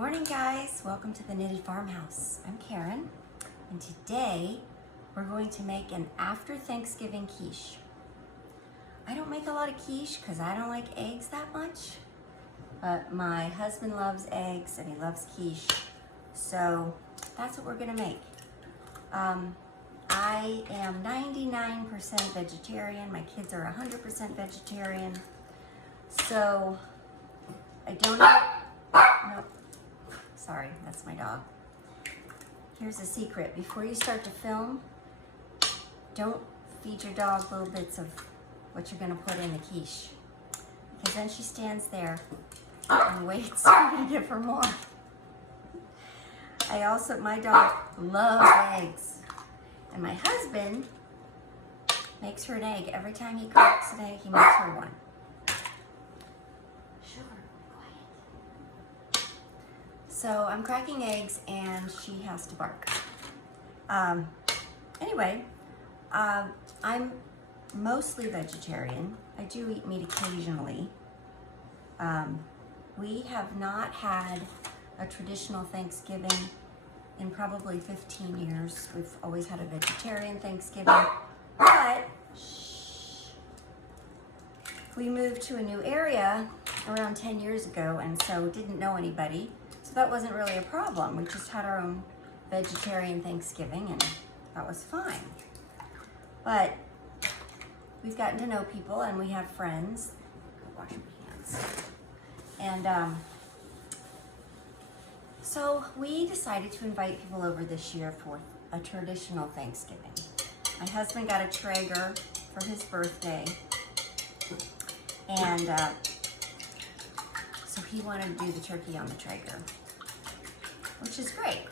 morning, guys. Welcome to the Knitted Farmhouse. I'm Karen, and today we're going to make an after Thanksgiving quiche. I don't make a lot of quiche because I don't like eggs that much, but my husband loves eggs and he loves quiche, so that's what we're gonna make. I am 99% vegetarian. My kids are 100% vegetarian, so I don't know. Nope. Sorry, that's my dog. Here's a secret. Before you start to film, don't feed your dog little bits of what you're gonna put in the quiche, because then she stands there and waits for you to give her more. My dog loves eggs, and my husband makes her an egg. Every time he cracks an egg, he makes her one. So I'm cracking eggs and she has to bark. Anyway, I'm mostly vegetarian. I do eat meat occasionally. We have not had a traditional Thanksgiving in probably 15 years. We've always had a vegetarian Thanksgiving, but we moved to a new area around 10 years ago, and so didn't know anybody. So that wasn't really a problem. We just had our own vegetarian Thanksgiving and that was fine. But we've gotten to know people and we have friends. I'll wash my hands. And so we decided to invite people over this year for a traditional Thanksgiving. My husband got a Traeger for his birthday, and so he wanted to do the turkey on the Traeger, which is great.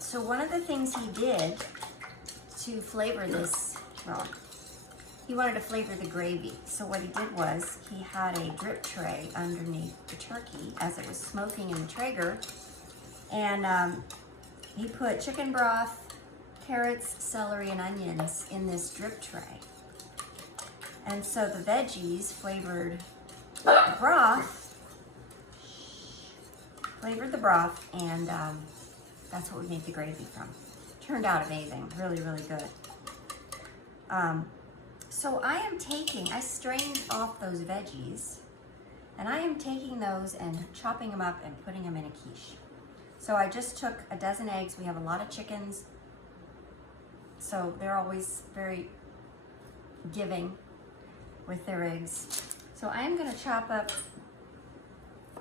So one of the things he did to flavor this, well, he wanted to flavor the gravy. So what he did was he had a drip tray underneath the turkey as it was smoking in the Traeger, and he put chicken broth, carrots, celery, and onions in this drip tray. And so the veggies flavored the broth, and that's what we made the gravy from. Turned out amazing, really, really good. So I strained off those veggies, and I am taking those and chopping them up and putting them in a quiche. So I just took a dozen eggs. We have a lot of chickens, so they're always very giving with their eggs. So I am going to chop up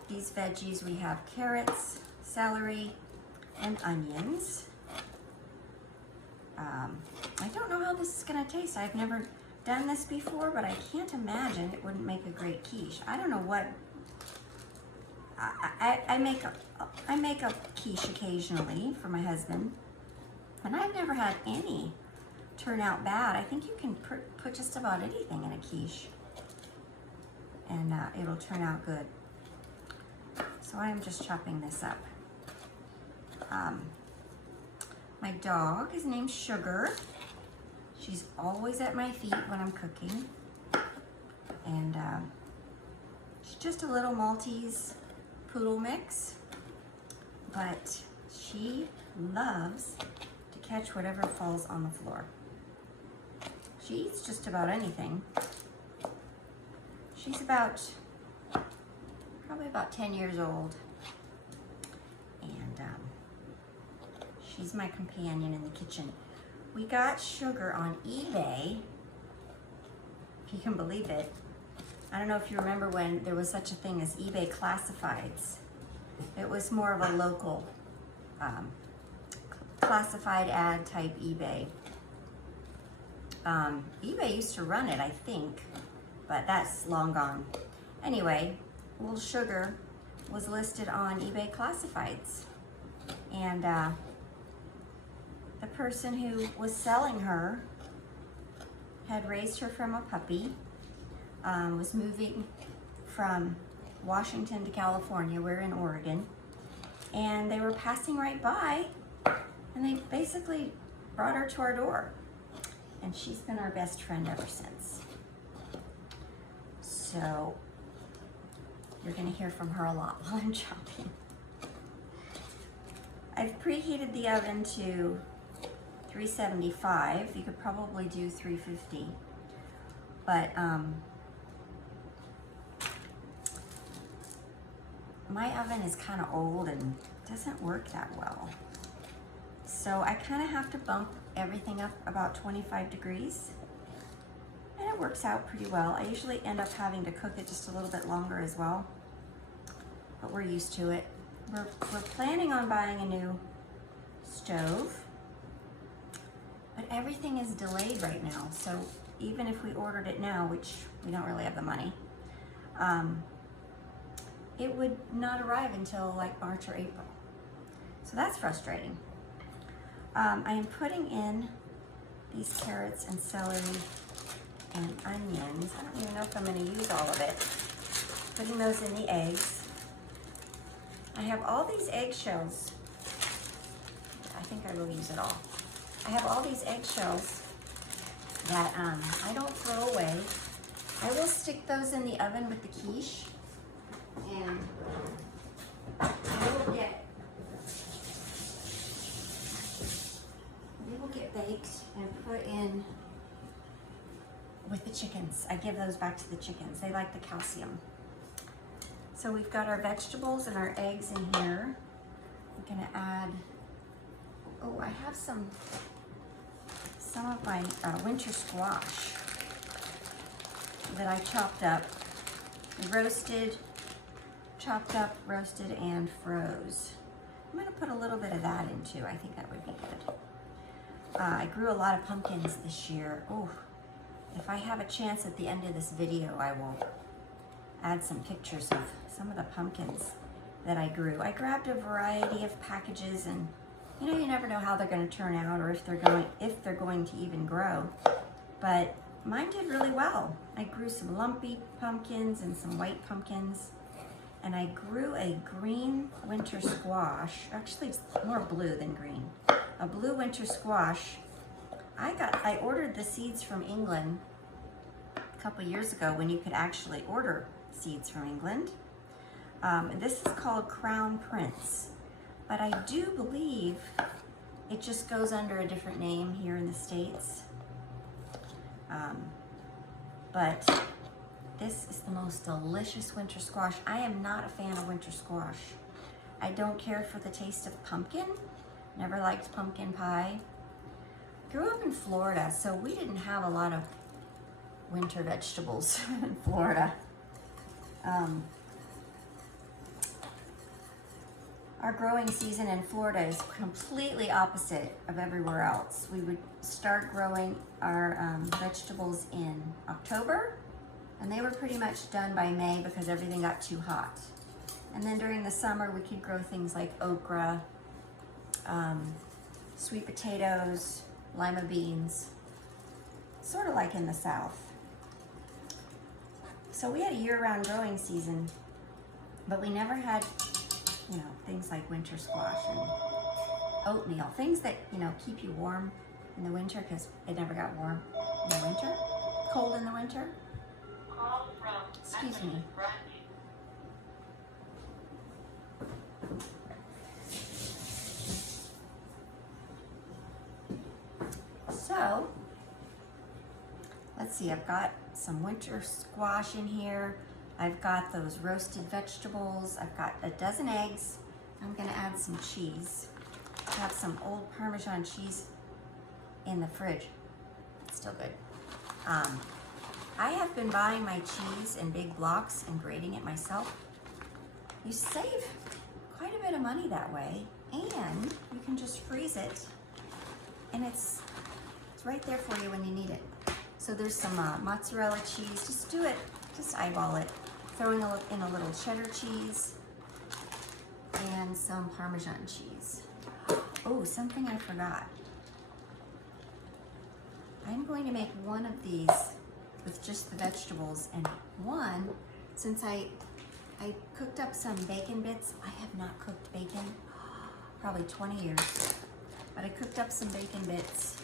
these veggies. We have carrots, celery, and onions. I don't know how this is going to taste. I've never done this before, but I can't imagine it wouldn't make a great quiche. I don't know what. I make a quiche occasionally for my husband, and I've never had any turn out bad. I think you can put just about anything in a quiche, and it'll turn out good. So I am just chopping this up. My dog is named Sugar. She's always at my feet when I'm cooking, and she's just a little Maltese poodle mix, but she loves to catch whatever falls on the floor. She eats just about anything. She's probably about 10 years old, and she's my companion in the kitchen. We got Sugar on eBay, if you can believe it. I don't know if you remember when there was such a thing as eBay classifieds. It was more of a local classified ad type eBay. eBay used to run it, I think, but that's long gone. Anyway, little Sugar was listed on eBay classifieds, and the person who was selling her had raised her from a puppy, was moving from Washington to California. We're in Oregon, and they were passing right by, and they basically brought her to our door, and she's been our best friend ever since. So You're gonna hear from her a lot while I'm chopping. I've preheated the oven to 375. You could probably do 350, but my oven is kind of old and doesn't work that well. So I kind of have to bump everything up about 25 degrees. And it works out pretty well. I usually end up having to cook it just a little bit longer as well. But we're used to it. We're planning on buying a new stove. But everything is delayed right now. So even if we ordered it now, which we don't really have the money, it would not arrive until like March or April. So that's frustrating. I am putting in these carrots and celery and onions. I don't even know if I'm going to use all of it. Putting those in the eggs. I have all these eggshells. I think I will use it all. I have all these eggshells that I don't throw away. I will stick those in the oven with the quiche, and they will get baked and put in with the chickens. I give those back to the chickens. They like the calcium. So we've got our vegetables and our eggs in here. I'm gonna add, oh, I have some of my winter squash that I chopped up, roasted, chopped up, roasted, and froze. I'm gonna put a little bit of that in too. I think that would be good. I grew a lot of pumpkins this year. Oh, if I have a chance at the end of this video, I will add some pictures of some of the pumpkins that I grew. I grabbed a variety of packages, and you know, you never know how they're going to turn out or if they're going to even grow. But mine did really well. I grew some lumpy pumpkins and some white pumpkins, and I grew a green winter squash. Actually, it's more blue than green. A blue winter squash. I ordered the seeds from England a couple years ago when you could actually order seeds from England. This is called Crown Prince, but I do believe it just goes under a different name here in the States. But this is the most delicious winter squash. I am not a fan of winter squash. I don't care for the taste of pumpkin. Never liked pumpkin pie. Grew up in Florida, so we didn't have a lot of winter vegetables in Florida. Our growing season in Florida is completely opposite of everywhere else. We would start growing our vegetables in October, and they were pretty much done by May because everything got too hot. And then during the summer, we could grow things like okra, sweet potatoes, lima beans, sort of like in the South. So we had a year-round growing season, but we never had, you know, things like winter squash and oatmeal, things that, you know, keep you warm in the winter, because it never got warm in the winter, cold in the winter. Excuse me. So, let's see, I've got some winter squash in here. I've got those roasted vegetables. I've got a dozen eggs. I'm gonna add some cheese. I have some old Parmesan cheese in the fridge. It's still good. I have been buying my cheese in big blocks and grating it myself. You save quite a bit of money that way, and you can just freeze it, and it's right there for you when you need it. So there's some mozzarella cheese. Just do it, just eyeball it. Throwing in a little cheddar cheese and some Parmesan cheese. Oh, something I forgot. I'm going to make one of these with just the vegetables, and one, since I cooked up some bacon bits. I have not cooked bacon probably 20 years, but I cooked up some bacon bits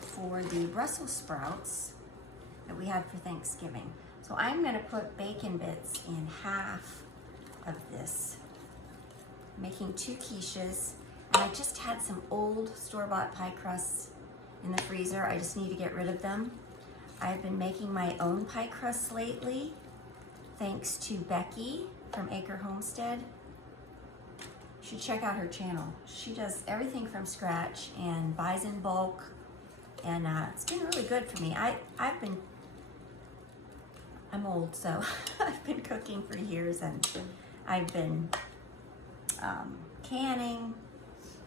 for the Brussels sprouts that we had for Thanksgiving. So I'm gonna put bacon bits in half of this. I'm making 2 quiches, and I just had some old store-bought pie crusts in the freezer. I just need to get rid of them. I've been making my own pie crusts lately, thanks to Becky from Acre Homestead. You should check out her channel. She does everything from scratch and buys in bulk, and it's been really good for me. I'm old, so I've been cooking for years, and I've been canning,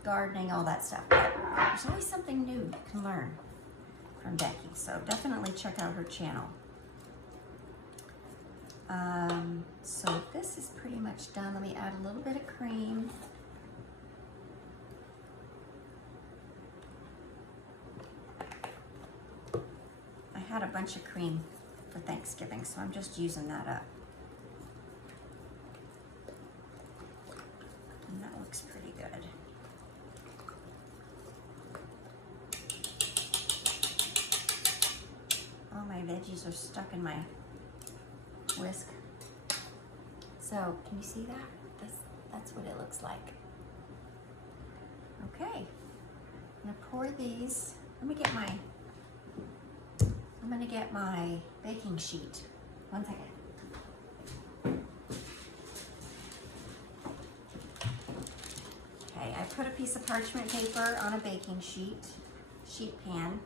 gardening, all that stuff. But there's always something new you can learn from Becky, so definitely check out her channel. So this is pretty much done. Let me add a little bit of cream. I had a bunch of cream for Thanksgiving, so I'm just using that up. And that looks pretty good. All my veggies are stuck in my whisk. So, can you see that? That's what it looks like. Okay, I'm gonna pour these. I'm gonna get my baking sheet. One second. Okay, I put a piece of parchment paper on a baking sheet pan,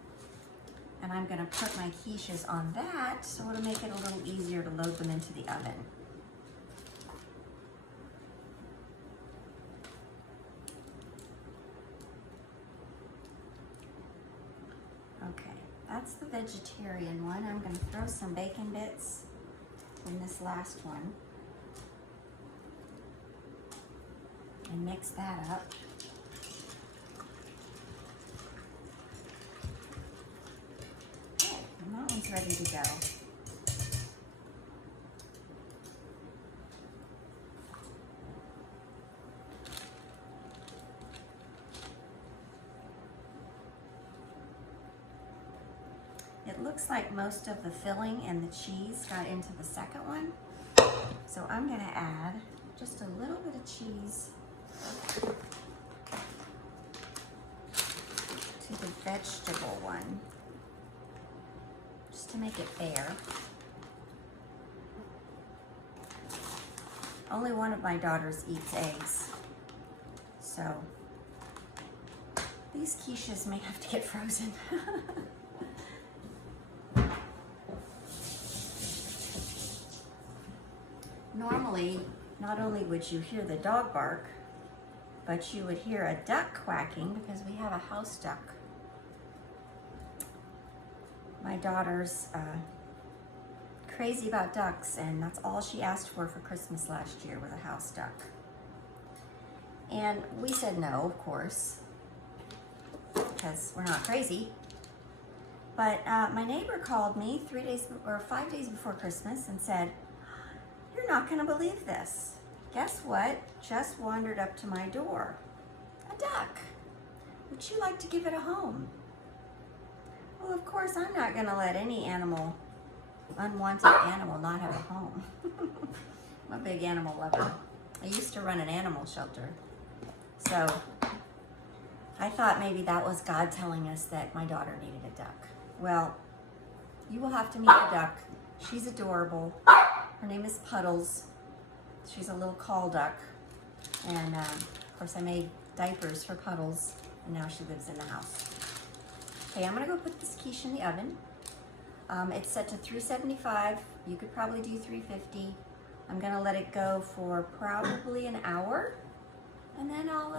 and I'm gonna put my quiches on that, so it'll make it a little easier to load them into the oven. Okay, that's the vegetarian one. I'm gonna throw some bacon bits in this last one and mix that up. Okay, and that one's ready to go. It looks like most of the filling and the cheese got into the second one. So I'm gonna add just a little bit of cheese to the vegetable one, just to make it fair. Only one of my daughters eats eggs, so these quiches may have to get frozen. Normally, not only would you hear the dog bark, but you would hear a duck quacking because we have a house duck. My daughter's crazy about ducks, and that's all she asked for Christmas last year was a house duck. And we said no, of course, because we're not crazy. But my neighbor called me 5 days before Christmas and said, "You're not gonna believe this. Guess what just wandered up to my door? A duck. Would you like to give it a home?" Well, of course, I'm not gonna let any unwanted animal not have a home. I'm a big animal lover. I used to run an animal shelter. So I thought maybe that was God telling us that my daughter needed a duck. Well, you will have to meet the duck. She's adorable. Her name is Puddles. She's a little call duck. And of course I made diapers for Puddles, and now she lives in the house. Okay, I'm gonna go put this quiche in the oven. It's set to 375. You could probably do 350. I'm gonna let it go for probably an hour, and then I'll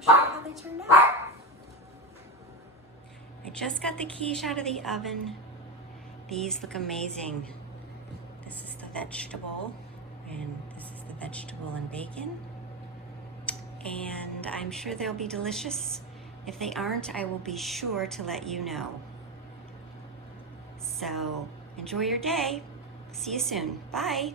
show you how they turned out. I just got the quiche out of the oven. These look amazing. This is the vegetable, and this is the vegetable and bacon. And I'm sure they'll be delicious. If they aren't, I will be sure to let you know. So enjoy your day. See you soon. Bye.